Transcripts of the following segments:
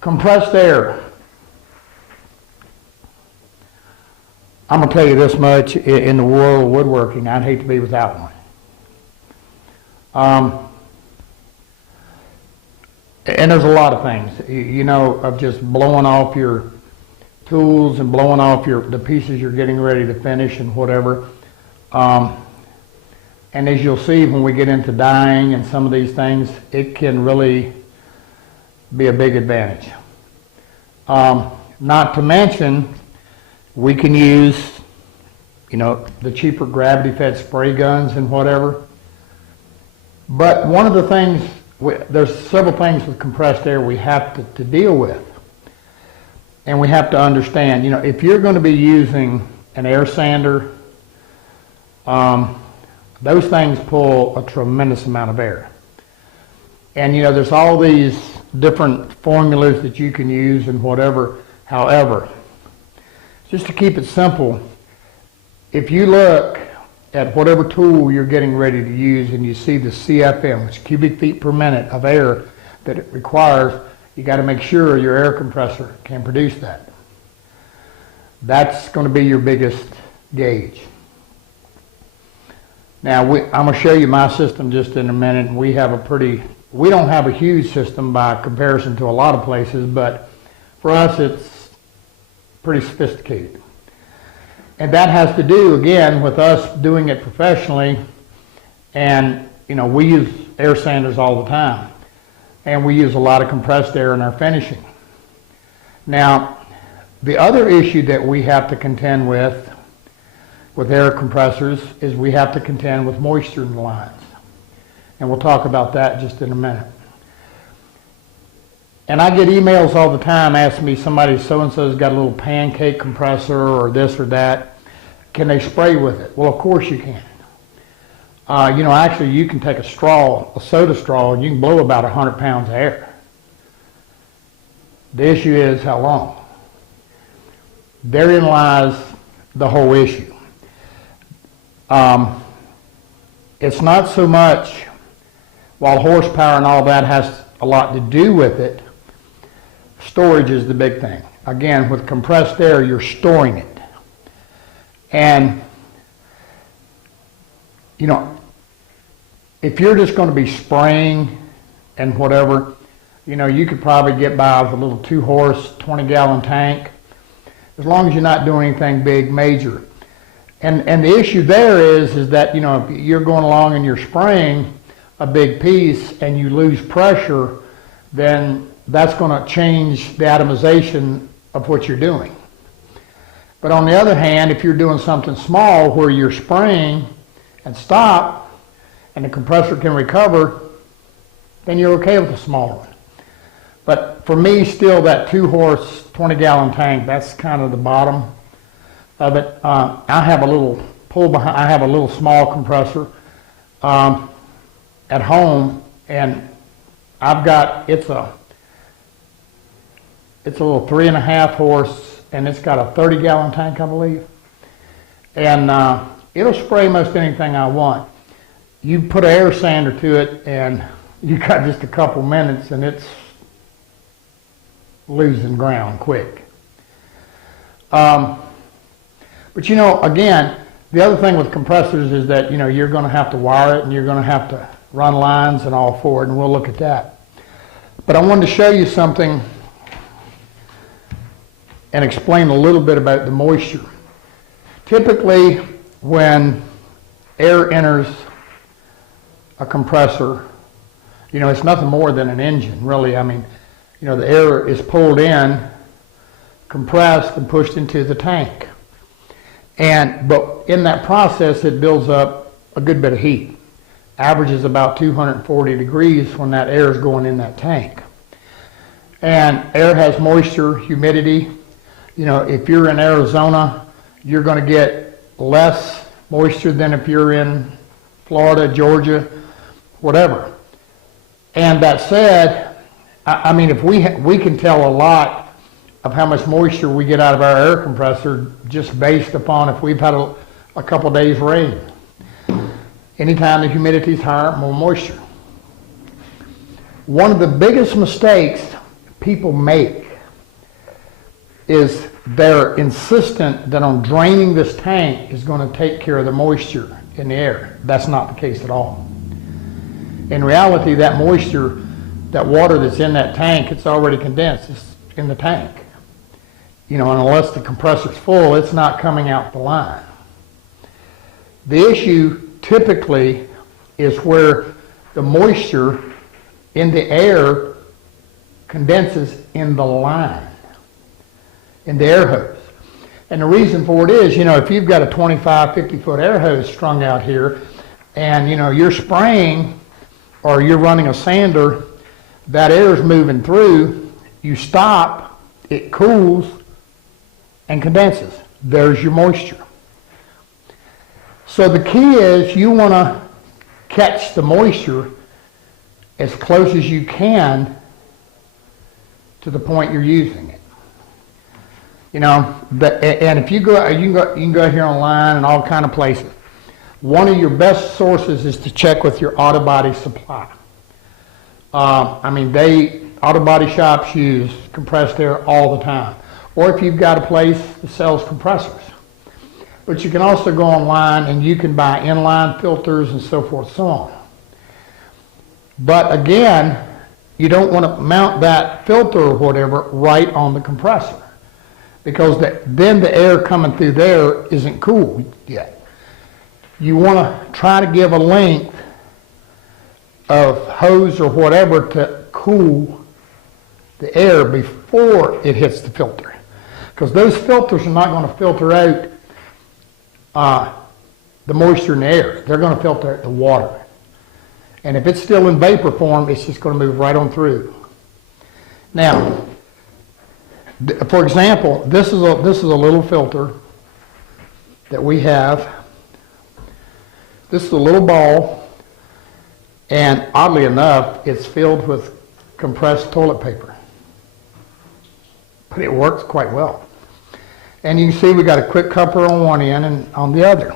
Compressed air. I'm going to tell you this much, in the world of woodworking, I'd hate to be without one. And there's a lot of things, you know, of just blowing off your tools and blowing off the pieces you're getting ready to finish and whatever. And as you'll see when we get into dyeing and some of these things, it can really be a big advantage. Not to mention, we can use, you know, the cheaper gravity-fed spray guns and whatever. But one of the things, there's several things with compressed air we have to deal with. And we have to understand, you know, if you're going to be using an air sander, those things pull a tremendous amount of air. And, you know, there's all these different formulas that you can use and whatever. However, just to keep it simple, if you look at whatever tool you're getting ready to use and you see the CFM, which is cubic feet per minute of air that it requires, you got to make sure your air compressor can produce that. That's going to be your biggest gauge. Now, I'm going to show you my system just in a minute. And we don't have a huge system by comparison to a lot of places, but for us it's pretty sophisticated. And that has to do, again, with us doing it professionally. And, you know, we use air sanders all the time. And we use a lot of compressed air in our finishing. Now, the other issue that we have to contend with air compressors is we have to contend with moisture in the lines. And we'll talk about that just in a minute. And I get emails all the time asking me, somebody so-and-so's got a little pancake compressor or this or that. Can they spray with it? Well, of course you can. You know, actually you can take a soda straw, and you can blow about 100 pounds of air. The issue is how long. Therein lies the whole issue. It's not so much, while horsepower and all that has a lot to do with it, storage is the big thing. Again, with compressed air, you're storing it. And, you know, if you're just going to be spraying and whatever, you know, you could probably get by with a little 2-horse, 20-gallon tank, as long as you're not doing anything big, major. And the issue there is that, you know, if you're going along and you're spraying a big piece and you lose pressure, then that's going to change the atomization of what you're doing. But on the other hand, if you're doing something small where you're spraying and stop and the compressor can recover, then you're okay with a smaller one. But for me, still that 2-horse, 20-gallon tank, that's kind of the bottom of it. I have a little I have a little small compressor at home, and I've got, it's a little 3.5-horse, and it's got a 30-gallon tank, I believe. And it'll spray most anything I want. You put an air sander to it, and you got just a couple minutes, and it's losing ground quick. But you know, again, the other thing with compressors is that, you know, you're going to have to wire it, and you're going to have to run lines and all for it, and we'll look at that. But I wanted to show you something and explain a little bit about the moisture. Typically, when air enters a compressor, you know, it's nothing more than an engine, really. I mean, you know, the air is pulled in, compressed, and pushed into the tank. But in that process, it builds up a good bit of heat. Averages about 240 degrees when that air is going in that tank. And air has moisture, humidity. You know, if you're in Arizona, you're going to get less moisture than if you're in Florida, Georgia, whatever. And that said, I mean, if we can tell a lot of how much moisture we get out of our air compressor just based upon if we've had a couple days rain. Anytime the humidity is higher, more moisture. One of the biggest mistakes people make is they're insistent that on draining this tank is going to take care of the moisture in the air. That's not the case at all. In reality, that moisture, that water that's in that tank, it's already condensed. It's in the tank. You know, and unless the compressor's full, it's not coming out the line. The issue typically is where the moisture in the air condenses in the line, in the air hose. And the reason for it is, you know, if you've got a 25, 50-foot air hose strung out here and, you know, you're spraying or you're running a sander, that air is moving through, you stop, it cools and condenses. There's your moisture. So the key is you want to catch the moisture as close as you can to the point you're using it. You know, and if you go, you can go here online and all kind of places. One of your best sources is to check with your auto body supply. I mean, auto body shops use compressed air all the time. Or if you've got a place that sells compressors. But you can also go online and you can buy inline filters and so forth, so on. But again, you don't want to mount that filter or whatever right on the compressor, because then the air coming through there isn't cool yet. You want to try to give a length of hose or whatever to cool the air before it hits the filter, because those filters are not going to filter out the moisture in the air. They're going to filter out the water. And if it's still in vapor form, it's just going to move right on through. Now, for example, this is a little filter that we have. This is a little ball, and oddly enough, it's filled with compressed toilet paper. But it works quite well. And you can see we got a quick coupler on one end and on the other.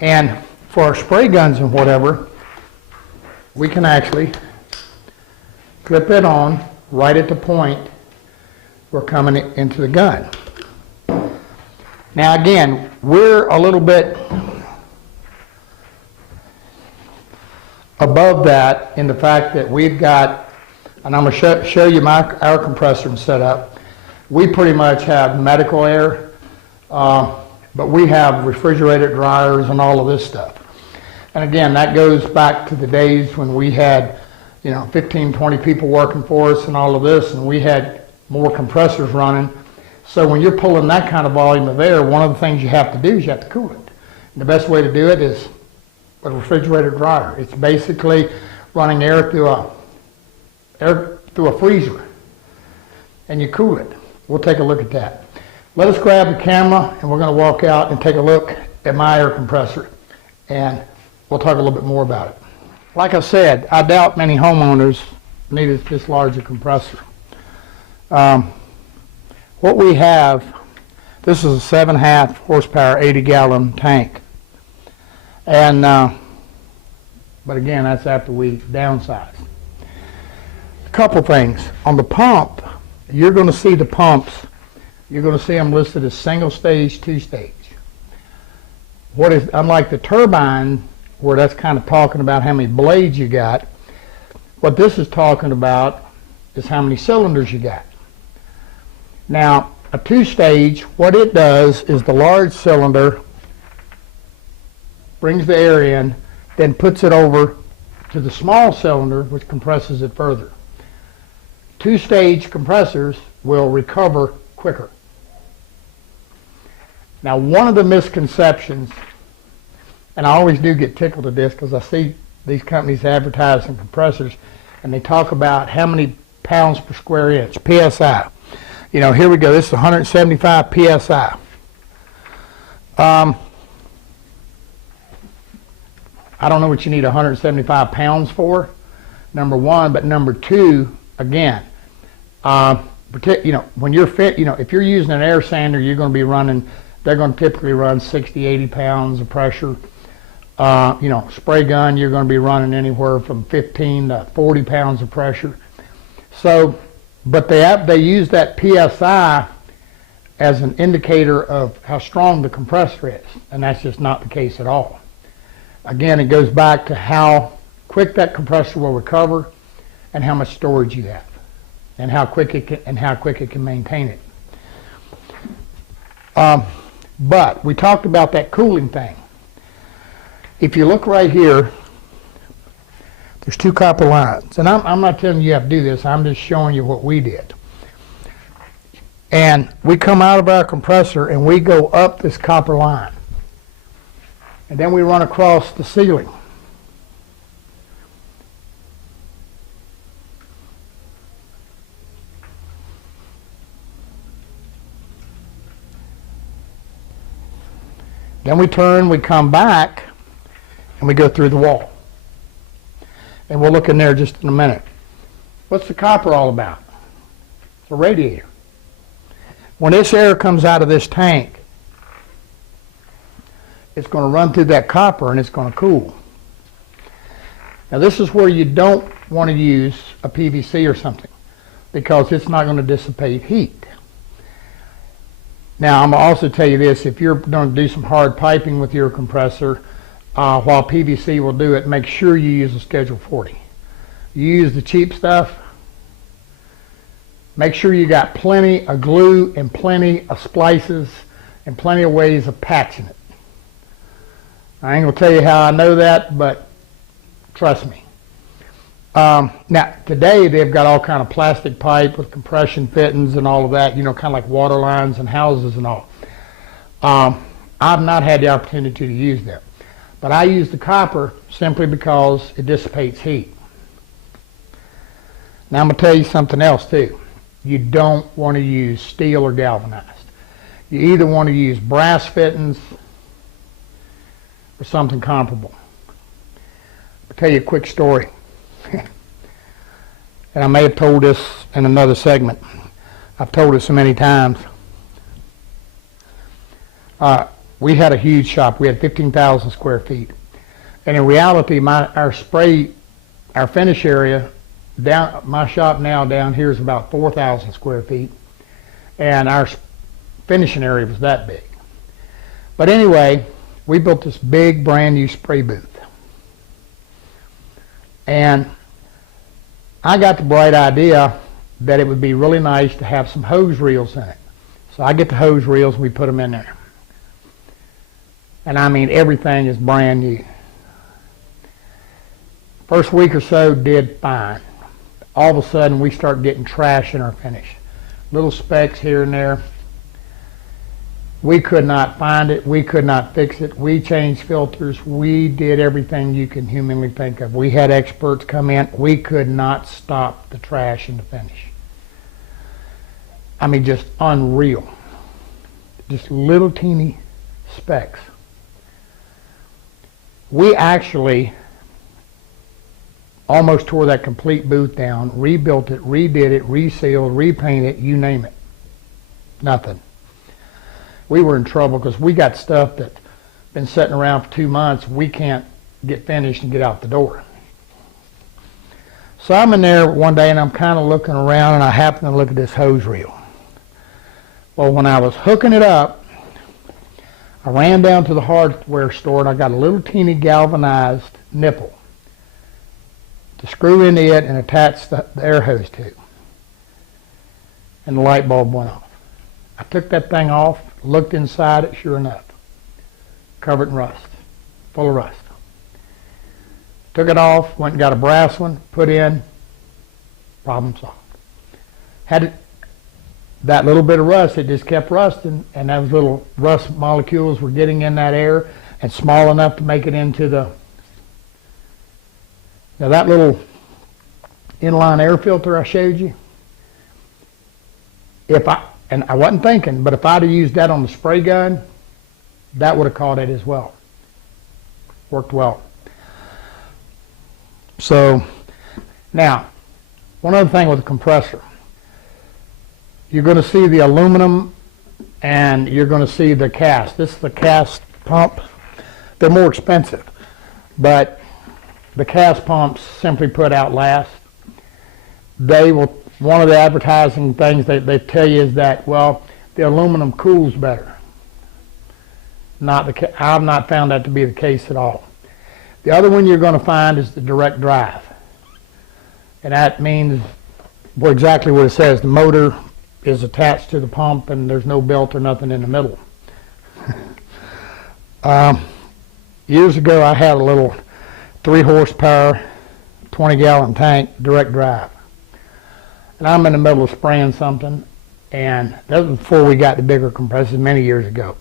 And for our spray guns and whatever, we can actually clip it on right at the point we're coming into the gun. Now again, we're a little bit above that in the fact that we've got, and I'm going to show you our compressor and setup. We pretty much have medical air, but we have refrigerated dryers and all of this stuff. And again, that goes back to the days when we had, 15, 20 people working for us and all of this, and we had more compressors running. So when you're pulling that kind of volume of air, one of the things you have to do is you have to cool it. And the best way to do it is a refrigerated dryer. It's basically running air through a freezer, and you cool it. We'll take a look at that. Let us grab the camera, and we're going to walk out and take a look at my air compressor, and we'll talk a little bit more about it. Like I said, I doubt many homeowners needed this large a compressor. What we have, this is a 7.5 horsepower, 80-gallon tank. And, but again, that's after we downsized. A couple things. On the pump, you're going to see the pumps, you're going to see them listed as single stage, two stage. Unlike the turbine, where that's kind of talking about how many blades you got, what this is talking about is how many cylinders you got. Now, a two-stage, what it does is the large cylinder brings the air in, then puts it over to the small cylinder, which compresses it further. Two-stage compressors will recover quicker. Now, one of the misconceptions, and I always do get tickled at this because I see these companies advertising compressors, and they talk about how many pounds per square inch, PSI. Here we go. This is 175 PSI. I don't know what you need 175 pounds for, number one, but number two, again, when you're fit, if you're using an air sander, you're going to be running, they're going to typically run 60, 80 pounds of pressure. Spray gun, you're going to be running anywhere from 15 to 40 pounds of pressure. So But they use that PSI as an indicator of how strong the compressor is, and that's just not the case at all. Again, it goes back to how quick that compressor will recover and how much storage you have and how quick it can maintain it. But we talked about that cooling thing. If you look right here, there's two copper lines. And I'm not telling you have to do this. I'm just showing you what we did. And we come out of our compressor and we go up this copper line. And then we run across the ceiling. Then we turn, we come back, and we go through the wall. And we'll look in there just in a minute. What's the copper all about? It's a radiator. When this air comes out of this tank, it's going to run through that copper and it's going to cool. Now this is where you don't want to use a PVC or something because it's not going to dissipate heat. Now I'm going to also tell you this, if you're going to do some hard piping with your compressor, while PVC will do it, make sure you use a Schedule 40. You use the cheap stuff, make sure you got plenty of glue and plenty of splices and plenty of ways of patching it. I ain't going to tell you how I know that, but trust me. Now, today they've got all kind of plastic pipe with compression fittings and all of that, you know, kind of like water lines and houses and all. I've not had the opportunity to use them. But I use the copper simply because it dissipates heat. Now I'm going to tell you something else too. You don't want to use steel or galvanized. You either want to use brass fittings or something comparable. I'll tell you a quick story. And I may have told this in another segment. I've told it so many times. We had a huge shop. We had 15,000 square feet. And in reality, our finish area, my shop now down here is about 4,000 square feet. And our finishing area was that big. But anyway, we built this big brand new spray booth. And I got the bright idea that it would be really nice to have some hose reels in it. So I get the hose reels and we put them in there. And I mean, everything is brand new. First week or so did fine. All of a sudden we start getting trash in our finish. Little specks here and there. We could not find it. We could not fix it. We changed filters. We did everything you can humanly think of. We had experts come in. We could not stop the trash in the finish. I mean, just unreal. Just little teeny specks. We actually almost tore that complete booth down, rebuilt it, redid it, resealed, repainted, you name it. Nothing. We were in trouble because we got stuff that's been sitting around for 2 months. We can't get finished and get out the door. So I'm in there one day and I'm kind of looking around and I happen to look at this hose reel. Well, when I was hooking it up, I ran down to the hardware store and I got a little teeny galvanized nipple to screw into it and attach the air hose to. And the light bulb went off. I took that thing off, looked inside it, sure enough, covered in rust, full of rust. Took it off, went and got a brass one, put in, problem solved. Had it, that little bit of rust, it just kept rusting, and those little rust molecules were getting in that air and small enough to make it into the, now that little inline air filter I showed you, and I wasn't thinking, but if I'd have used that on the spray gun, that would have caught it as well. Worked well. So, now, one other thing with the compressor. You're going to see the aluminum and you're going to see the cast. This is the cast pump. They're more expensive, but the cast pumps, simply put, outlast. They will one of the advertising things they tell you is that, well, the aluminum cools better. I've not found that to be the case at all. The other one you're going to find is the direct drive. And that means exactly what it says. The motor is attached to the pump and there's no belt or nothing in the middle. Years ago I had a little 3 horsepower, 20-gallon tank, direct drive. And I'm in the middle of spraying something, and that was before we got the bigger compressors many years ago.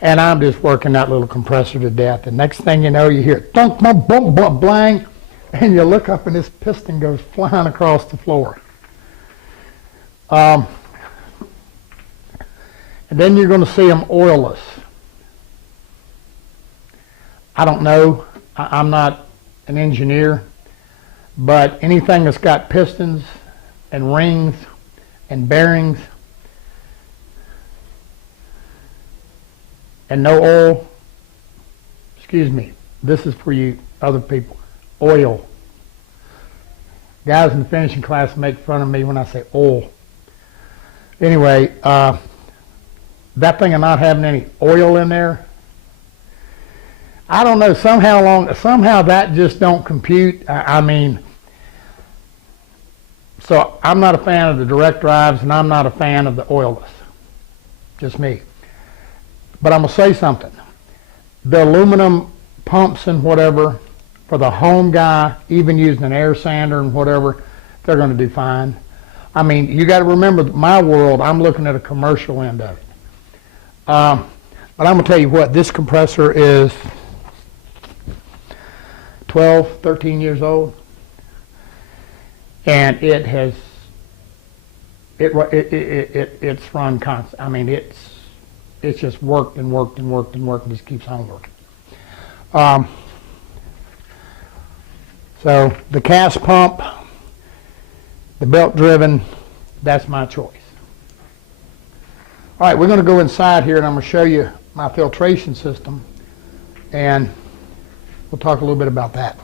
And I'm just working that little compressor to death. And next thing you know, you hear thunk, bump, bump, bump, blang, and you look up and this piston goes flying across the floor. And then you're going to see them oilless. I don't know. I'm not an engineer, but anything that's got pistons and rings and bearings and no oil, excuse me, this is for you other people, oil. Guys in the finishing class make fun of me when I say oil. Anyway, that thing of not having any oil in there, I don't know, somehow that just don't compute. I mean, so I'm not a fan of the direct drives, and I'm not a fan of the oilless. Just me. But I'm going to say something. The aluminum pumps and whatever, for the home guy, even using an air sander and whatever, they're going to do fine. I mean, you got to remember, my world, I'm looking at a commercial end of it. But I'm going to tell you what, this compressor is 12, 13 years old. And it has, it's run constant. I mean, it's just worked and worked and worked and worked and just keeps on working. So the cast pump, the belt driven, that's my choice. All right, we're going to go inside here and I'm going to show you my filtration system, and we'll talk a little bit about that.